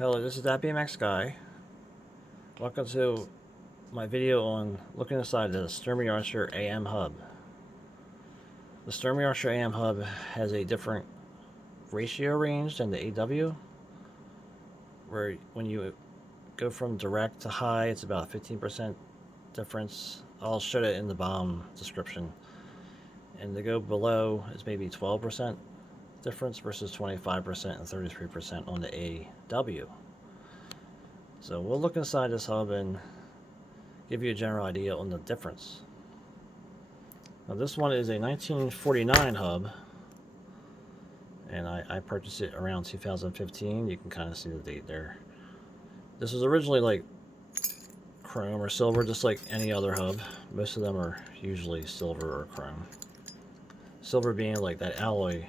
Hello, this is that BMX guy. Welcome to my video on looking inside the Sturmey Archer AM hub. The Sturmey Archer AM hub has a different ratio range than the AW, where when you go from direct to high, it's about 15% difference. I'll show it in the bottom description. And to go below is maybe 12% difference versus 25% and 33% on the AW. So we'll look inside this hub and give you a general idea on the difference. Now this one is a 1949 hub, and I purchased it around 2015. You can kind of see the date there. This was originally like chrome or silver, just like any other hub. Most of them are usually silver or chrome. Silver being like that alloy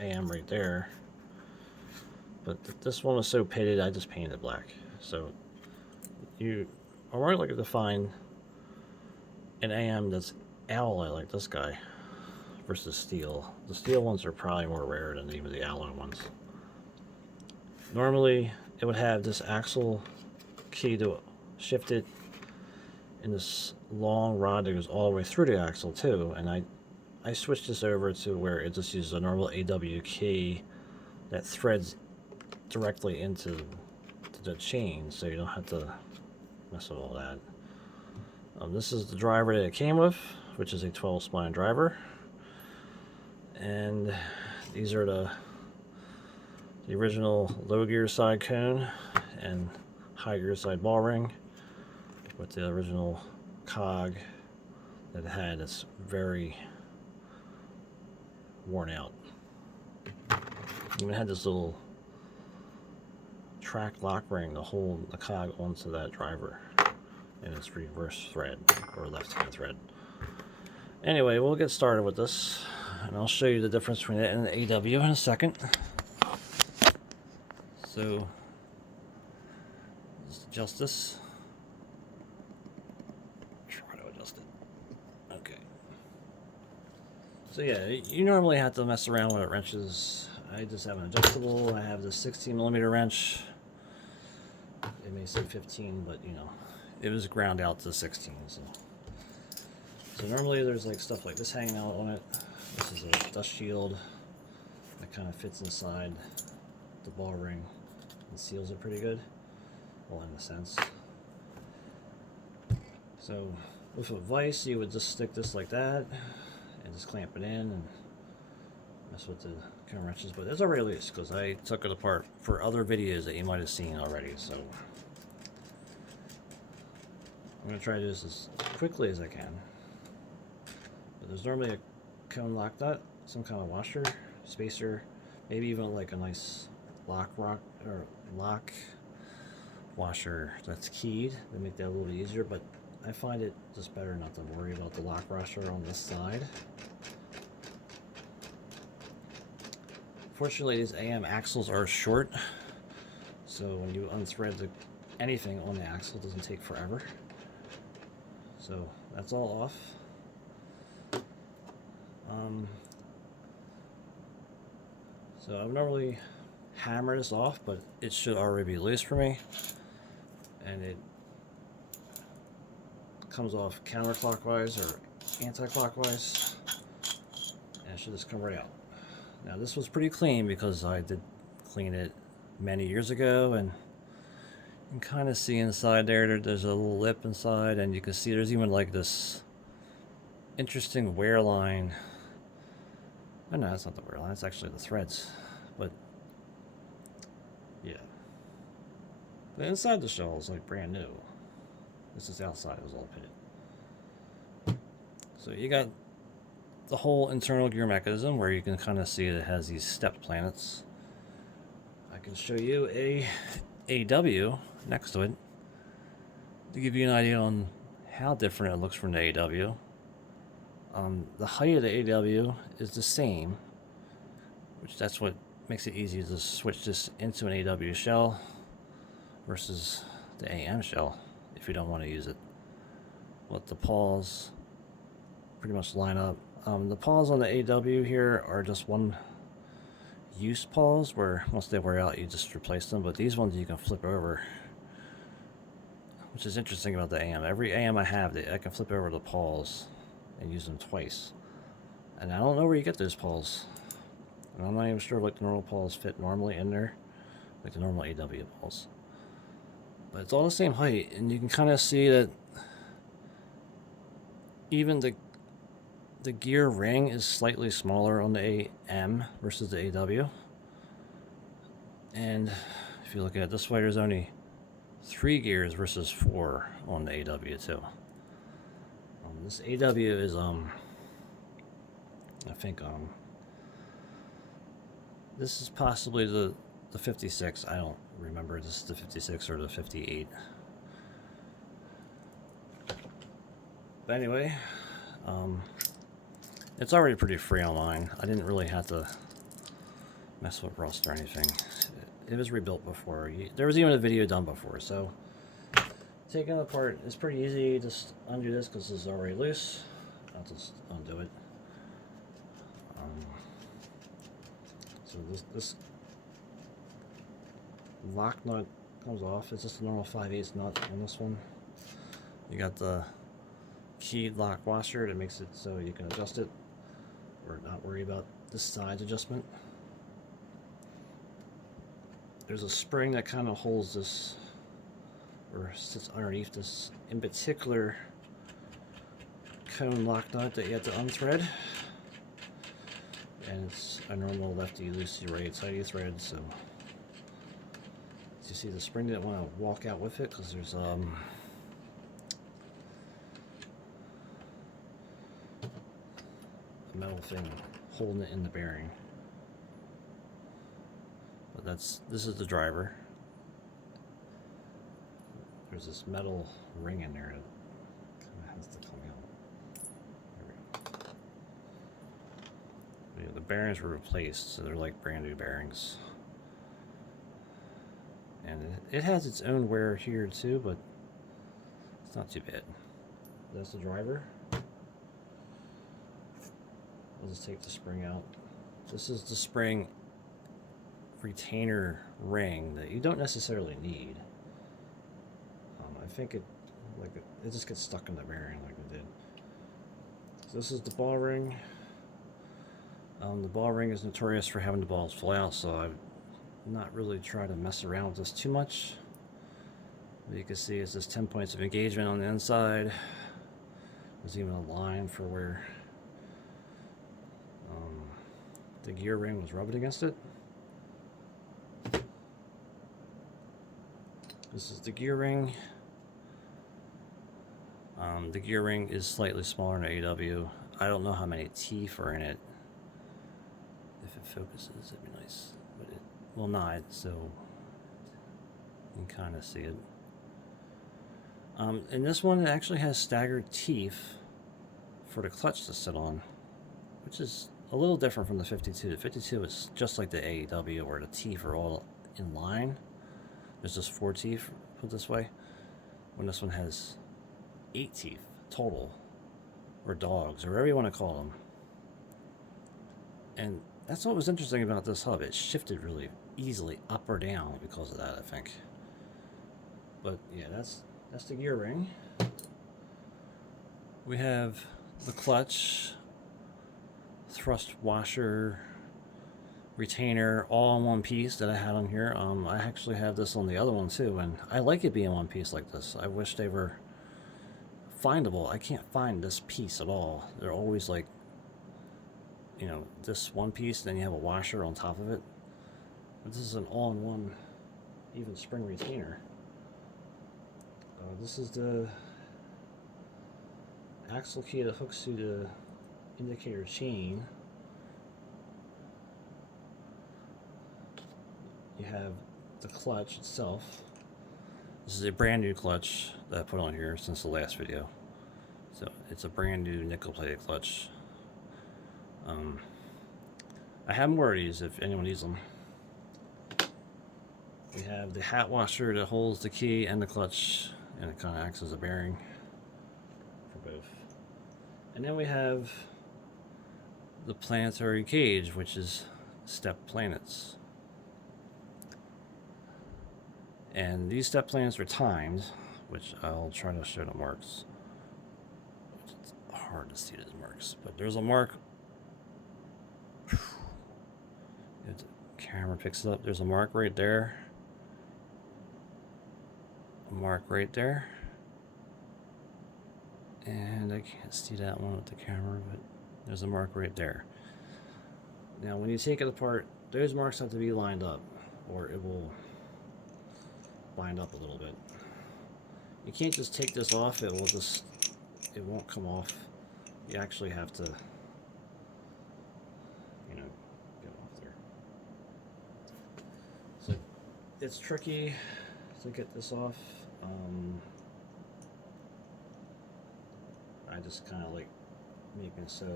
AM right there. But this one was so pitted, I just painted it black. So you are more likely to find an AM that's alloy like this guy versus steel. The steel ones are probably more rare than even the alloy ones. Normally it would have this axle key to shift it in this long rod that goes all the way through the axle too, and I switched this over to where it just uses a normal AW key that threads directly into the chain, so you don't have to mess with all that. This is the driver that it came with, which is a 12 spline driver, and these are the original low gear side cone and high gear side ball ring with the original cog that it had. It's very worn out. Even had this little track lock ring to hold the cog onto that driver in its reverse thread or left hand thread. Anyway, we'll get started with this, and I'll show you the difference between it and the AW in a second. So let's adjust this. Try to adjust it. Okay. So yeah, you normally have to mess around with wrenches. I just have an adjustable. I have the 16mm wrench. It may say 15, but you know, it was ground out to 16. So normally there's like stuff like this hanging out on it. This is a dust shield that kind of fits inside the ball ring and seals it pretty good. Well, in a sense. So with a vise, you would just stick this like that and just clamp it in and mess with the kind of wrenches. But it's already loose because I took it apart for other videos that you might have seen already. So I'm going to try to do this as quickly as I can. But there's normally a cone lock nut, some kind of washer, spacer, maybe even like a nice lock washer that's keyed to make that a little bit easier. But I find it just better not to worry about the lock washer on this side. Fortunately, these AM axles are short, so when you unthread anything on the axle, it doesn't take forever. So that's all off. So I would normally hammer this off, but it should already be loose for me, and it comes off counterclockwise or anti-clockwise, and it should just come right out. Now this was pretty clean because I did clean it many years ago, and you can kind of see inside there's a little lip inside, and you can see there's even like this interesting wear line. Oh no, that's not the wear line, it's actually the threads. But yeah, the inside the shell is like brand new. This is outside, it was all pitted. So you got the whole internal gear mechanism where you can kind of see it has these stepped planets. I can show you a AW next to it to give you an idea on how different it looks from the AW. The height of the AW is the same, which that's what makes it easy to switch this into an AW shell versus the AM shell if you don't want to use it. Let the paws pretty much line up. The paws on the AW here are just one use pawls where once they wear out you just replace them, but these ones you can flip over, which is interesting about the AM. Every AM I have, I can flip over the pawls and use them twice. And I don't know where you get those pawls. And I'm not even sure like the normal pawls fit normally in there, like the normal AW pawls. But it's all the same height, and you can kind of see that even the gear ring is slightly smaller on the AM versus the AW. And if you look at it this way, there's only 3 gears versus 4 on the AW too. This AW is I think this is possibly the 56. I don't remember if this is the 56 or the 58. But anyway, it's already pretty free online. I didn't really have to mess with rust or anything. It was rebuilt before. There was even a video done before, so taking it apart is pretty easy. Just undo this because this is already loose. I'll just undo it. So this lock nut comes off. It's just a normal 5/8 nut on this one. You got the keyed lock washer that makes it so you can adjust it or not worry about this size adjustment. There's a spring that kind of holds this or sits underneath this in particular cone lock nut that you have to unthread. And it's a normal lefty loosey righty thread, so as you see the spring didn't want to walk out with it because there's a metal thing holding it in the bearing. But this is the driver. There's this metal ring in there that kind of has to come out. There we go. Yeah, the bearings were replaced, so they're like brand new bearings. And it has its own wear here too, but it's not too bad. That's the driver. I'll just take the spring out. This is the spring retainer ring that you don't necessarily need. I think it just gets stuck in the bearing like it did. So this is the ball ring. The ball ring is notorious for having the balls fly out, so I've not really tried to mess around with this too much. But you can see it's just 10 points of engagement on the inside. There's even a line for where the gear ring was rubbing against it. This is the gear ring. The gear ring is slightly smaller than AW. I don't know how many teeth are in it. If it focuses, it'd be nice. But it will not, so you can kind of see it. And this one actually has staggered teeth for the clutch to sit on, which is a little different from the 52. The 52 is just like the AEW where the teeth are all in line. There's just 4 teeth, put this way. When this one has 8 teeth total, or dogs, or whatever you want to call them. And that's what was interesting about this hub. It shifted really easily up or down because of that, I think. But yeah, that's the gear ring. We have the clutch, thrust washer, retainer, all in one piece that I had on here. I actually have this on the other one too, and I like it being one piece like this. I wish they were findable. I can't find this piece at all. They're always like, you know, this one piece, then you have a washer on top of it. But this is an all-in-one even spring retainer. This is the axle key that hooks to the indicator chain. You have the clutch itself. This is a brand new clutch that I put on here since the last video. So it's a brand new nickel plated clutch. I have more of these if anyone needs them. We have the hat washer that holds the key and the clutch, and it kind of acts as a bearing for both. And then we have the Planetary Cage, which is step planets. And these step planets are timed, which I'll try to show the marks. It's hard to see those marks, but there's a mark. If the camera picks it up, there's a mark right there. A mark right there. And I can't see that one with the camera, but there's a mark right there. Now, when you take it apart, those marks have to be lined up, or it will bind up a little bit. You can't just take this off, it won't come off. You actually have to, get off there. So it's tricky to get this off. I just kind of like making so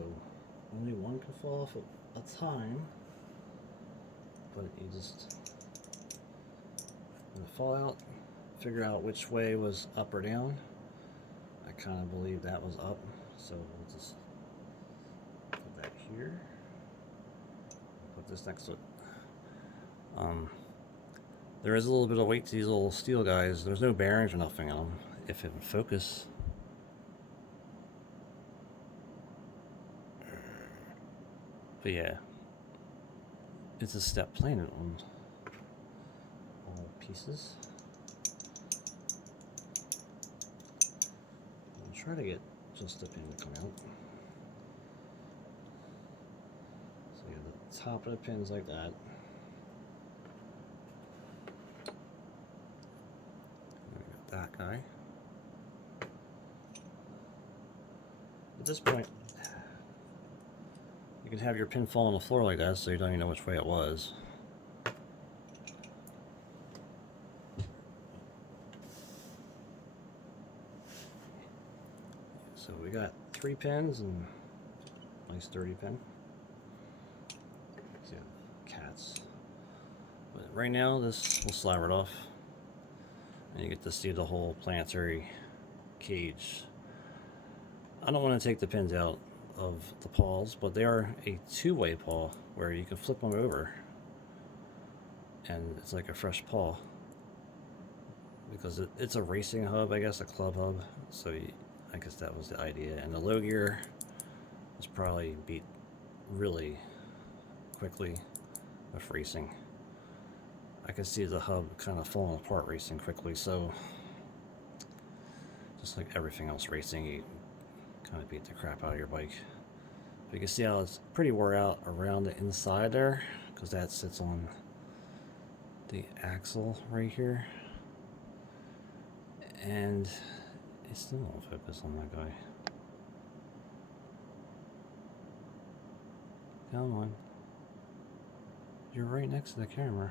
only one can fall off at a time, but you just fall out, figure out which way was up or down. I kind of believe that was up, so we'll just put that here, put this next to it. There is a little bit of weight to these little steel guys. There's no bearings or nothing on them, if it would focus. But yeah, it's a step planet on all pieces. I'll try to get just a pin to come out. So yeah, the top of the pin's like that. That guy. At this point, you can have your pin fall on the floor like that, so you don't even know which way it was. So we got 3 pins and a nice sturdy pin. See, cats. But right now, this will slide right off. And you get to see the whole planetary cage. I don't want to take the pins out of the paws, but they are a 2-way paw where you can flip them over and it's like a fresh paw, because it's a racing hub, I guess, a club hub, so I guess that was the idea. And the low gear was probably beat really quickly with racing. I could see the hub kind of falling apart racing quickly, so just like everything else racing, you kind of beat the crap out of your bike. But you can see how it's pretty wore out around the inside there, because that sits on the axle right here. And it still won't focus on that guy. Come on. You're right next to the camera.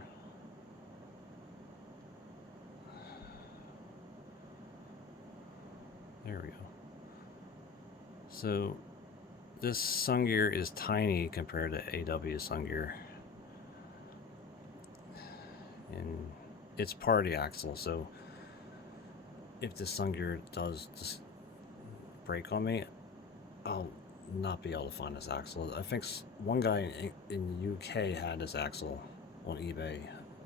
There we go. So this sun gear is tiny compared to AW sun gear, and it's part of the axle, so if this sun gear does just break on me, I'll not be able to find this axle. I think one guy in the UK had this axle on eBay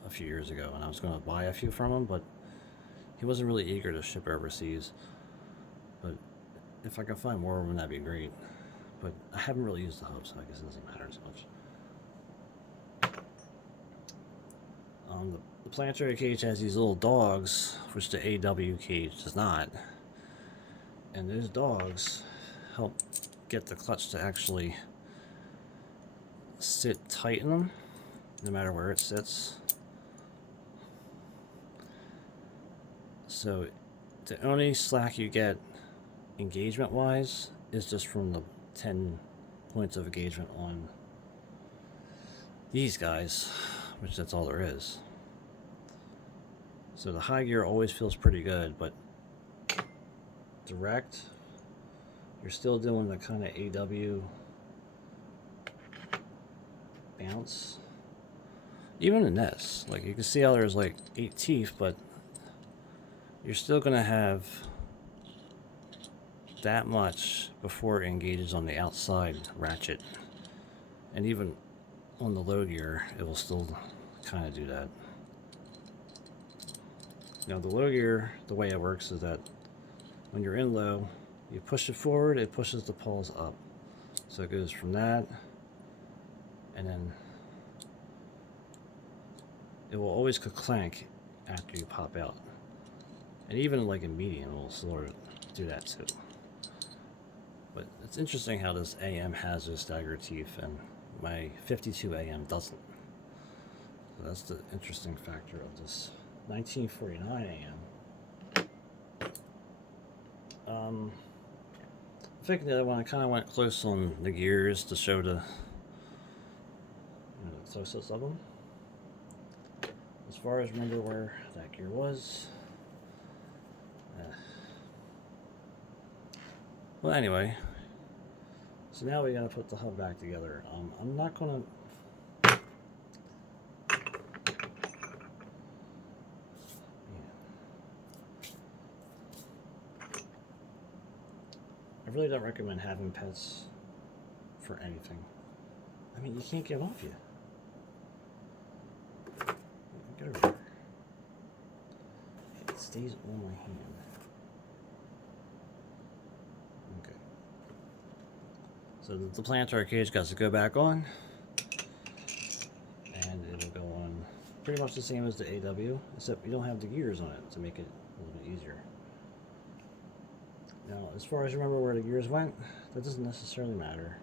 a few years ago, and I was going to buy a few from him, but he wasn't really eager to ship overseas. But if I can find more of them, that'd be great. But I haven't really used the hub, so I guess it doesn't matter as much. The Planetary Cage has these little dogs, which the AW cage does not. And those dogs help get the clutch to actually sit tight in them, no matter where it sits. So the only slack you get engagement wise is just from the 10 points of engagement on these guys, which that's all there is. So the high gear always feels pretty good, but direct, you're still doing the kind of AW bounce. Even in this, like you can see how there's like 8 teeth, but you're still gonna have that much before it engages on the outside ratchet. And even on the low gear, it will still kind of do that. Now the low gear, the way it works is that when you're in low, you push it forward, it pushes the pulse up. So it goes from that, and then it will always clank after you pop out. And even like in medium, it will sort of do that too. But it's interesting how this AM has those staggered teeth and my 52 AM doesn't. So that's the interesting factor of this 1949 AM. I think the other one I kind of went close on the gears to show the, the closest of them. As far as remember where that gear was. Well, anyway, so now we gotta put the hub back together. I'm not gonna. I really don't recommend having pets for anything. I mean, you can't get off you. Get over here. It stays on my hand. Okay. So the planetary cage got to go back on, and it'll go on pretty much the same as the AW, except you don't have the gears on it to make it a little bit easier. Now, as far as you remember where the gears went, that doesn't necessarily matter.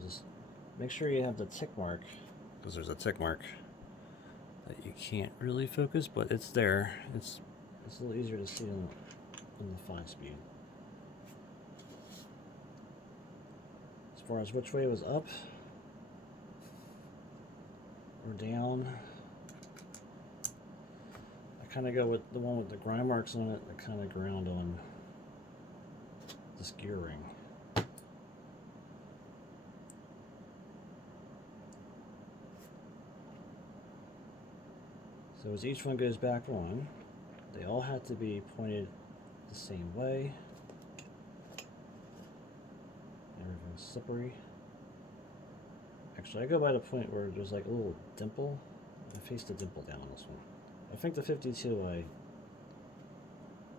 Just make sure you have the tick mark, because there's a tick mark that you can't really focus, but it's there. It's a little easier to see in the 5-speed. As far as which way was up or down, I kind of go with the one with the grind marks on it, that kind of ground on this gear ring. So as each one goes back on, they all have to be pointed the same way. Everything's slippery. Actually, I go by the point where there's like a little dimple. I face the dimple down on this one. I think the 52, I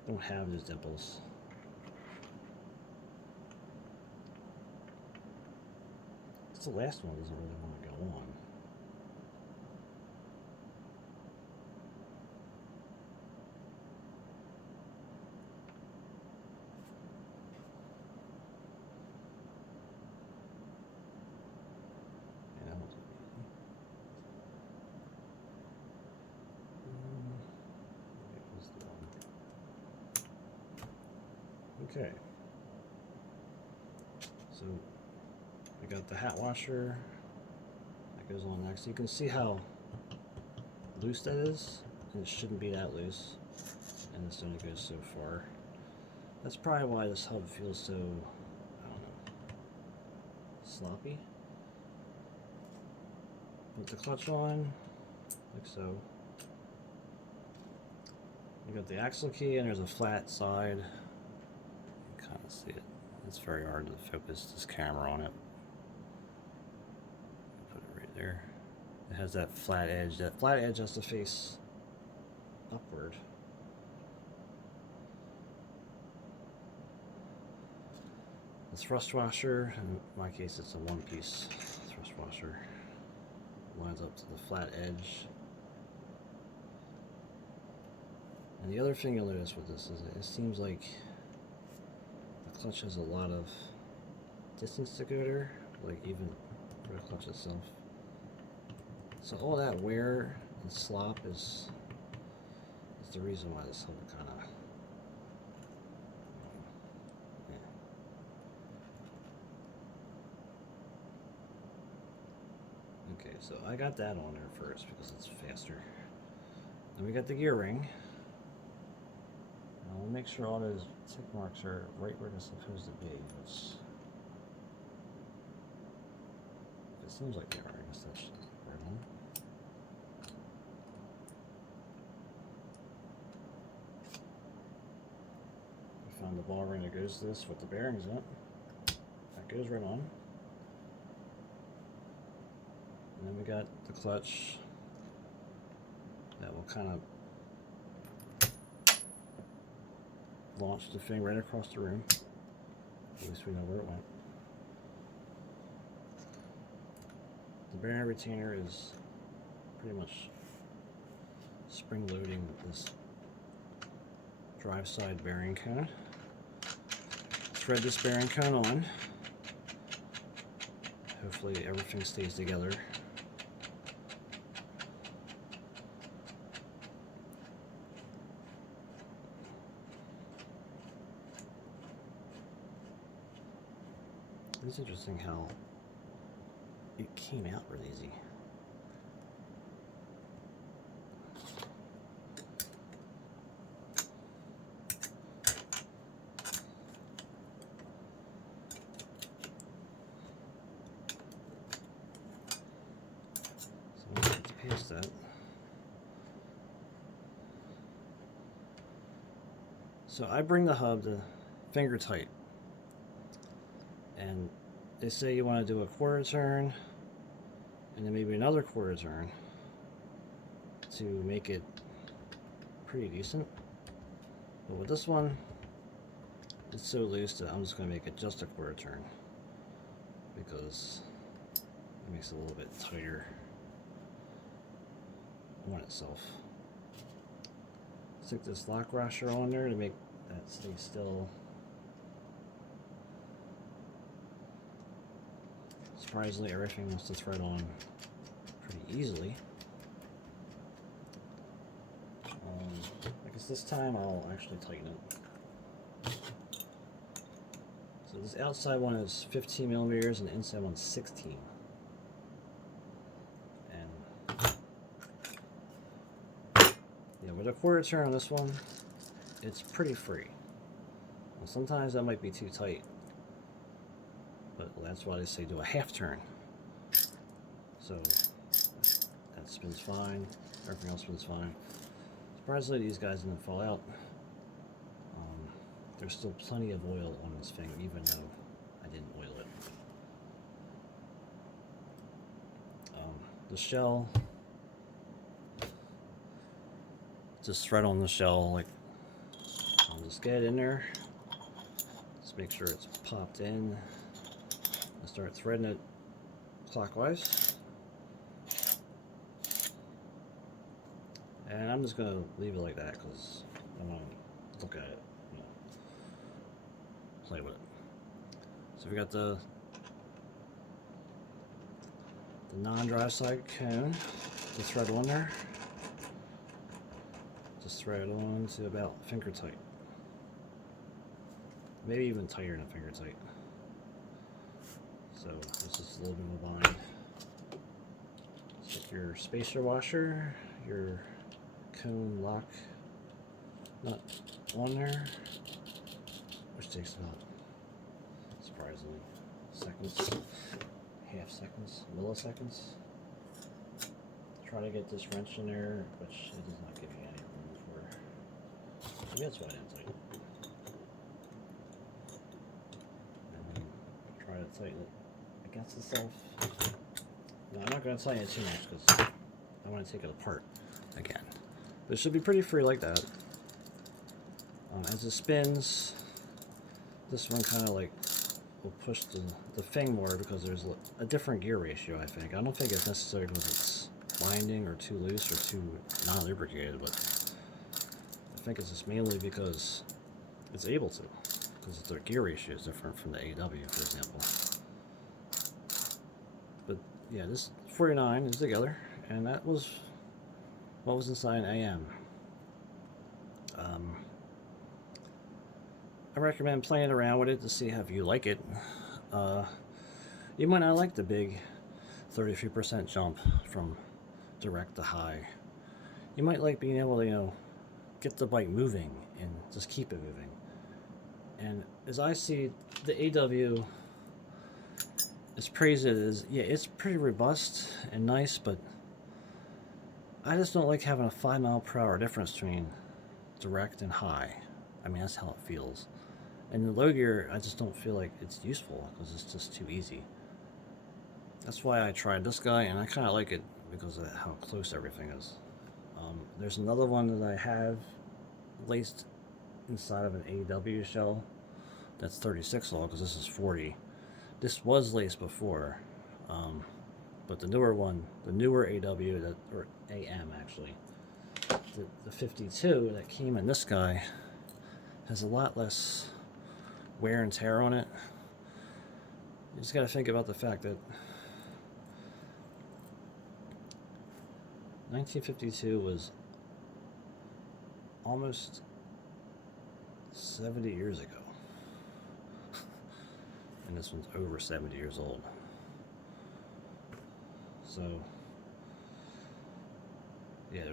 don't have those dimples. It's the last one doesn't really want to go on. Okay, so we got the hat washer that goes on next. You can see how loose that is, and it shouldn't be that loose, and this only goes so far. That's probably why this hub feels so, I don't know, sloppy. Put the clutch on, like so. You got the axle key, and there's a flat side. See it. It's very hard to focus this camera on it. Put it right there. It has that flat edge. That flat edge has to face upward. The thrust washer, in my case it's a one-piece thrust washer, lines up to the flat edge. And the other thing you'll notice with this is it seems like clutch has a lot of distance to go there, like even for the clutch itself. So all that wear and slop is the reason why this hub kind of Okay, so I got that on there first because it's faster. Then we got the gear ring. We'll make sure all those tick marks are right where they're supposed to be, which it seems like they are. I guess that's right on. I found the ball ring that goes to this with the bearings in it. That goes right on. we got the clutch that will kind of launch the thing right across the room. At least we know where it went. The bearing retainer is pretty much spring loading this drive side bearing cone. Thread this bearing cone on. Hopefully everything stays together. It's interesting how it came out really easy. So let's get past that. So I bring the hub to finger tight. And they say you want to do a quarter turn and then maybe another quarter turn to make it pretty decent. But with this one, it's so loose that I'm just going to make it just a quarter turn because it makes it a little bit tighter on itself. Stick this lock washer on there to make that stay still. Surprisingly, everything wants to thread on pretty easily. I guess this time I'll actually tighten it. So this outside one is 15 millimeters and the inside one's 16. And yeah, with a quarter turn on this one, it's pretty free. Well, sometimes that might be too tight. But that's why they say do a half turn. So that spins fine. Everything else spins fine. Surprisingly, these guys didn't fall out. There's still plenty of oil on this thing, even though I didn't oil it. The shell, just thread on the shell. Like, I'll just get it in there. Just make sure it's popped in. Start threading it clockwise, and I'm just going to leave it like that because I want to look at it, you know, play with it. So we got the non-dry side cone to thread on there. Just thread it on to about finger tight, maybe even tighter than finger tight. So this is a little bit of a bind. Stick your spacer washer, your cone lock nut on there, which takes about, surprisingly, seconds, half seconds, milliseconds. Try to get this wrench in there, which it does not give you any room for. Maybe that's why I didn't tighten it. And then try to tighten it against itself. No, I'm not going to tighten it too much because I want to take it apart again. But it should be pretty free like that. As it spins, this one kind of like will push the thing more because there's a different gear ratio, I think. I don't think it's necessary because it's binding or too loose or too non-lubricated, but I think it's just mainly because it's able to, because the gear ratio is different from the AW, for example. But yeah, this 49 is together, and that was what was inside an AM. I recommend playing around with it to see how you like it. You might not like the big 33% jump from direct to high. You might like being able to, you know, get the bike moving and just keep it moving. And as I see, the AW, as praised it is, yeah, it's pretty robust and nice, but I just don't like having a 5 mile per hour difference between direct and high. I mean, that's how it feels. And the low gear, I just don't feel like it's useful because it's just too easy. That's why I tried this guy, and I kind of like it because of how close everything is. There's another one that I have laced inside of an AW shell that's 36 long, because this is 40. This was laced before, but the newer one, the newer AW, or AM actually, the 52 that came in this guy has a lot less wear and tear on it. You just got to think about the fact that 1952 was almost 70 years ago. And this one's over 70 years old. So, yeah,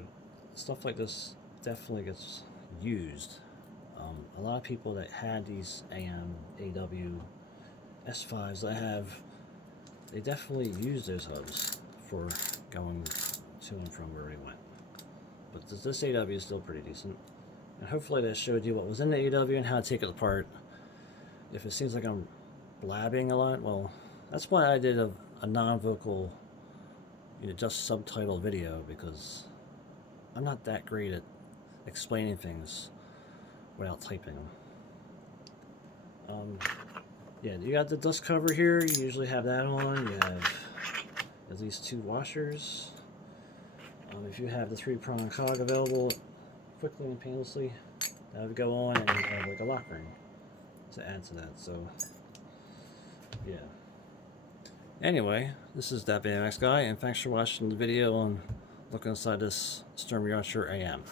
stuff like this definitely gets used. A lot of people that had these AM, AW, S5s I have, they definitely use those hubs for going to and from where we went. But this AW is still pretty decent. And hopefully that showed you what was in the AW and how to take it apart. If it seems like I'm blabbing a lot, well, that's why I did a non-vocal, just subtitled video, because I'm not that great at explaining things without typing them. Yeah, you got the dust cover here. You usually have that on. You have at least 2 washers. If you have the 3-prong cog available quickly and painlessly, that would go on, and you have like a lock ring to add to that. So, yeah. Anyway, this is that BMX guy, and thanks for watching the video on looking inside this Sturmey Archer AM.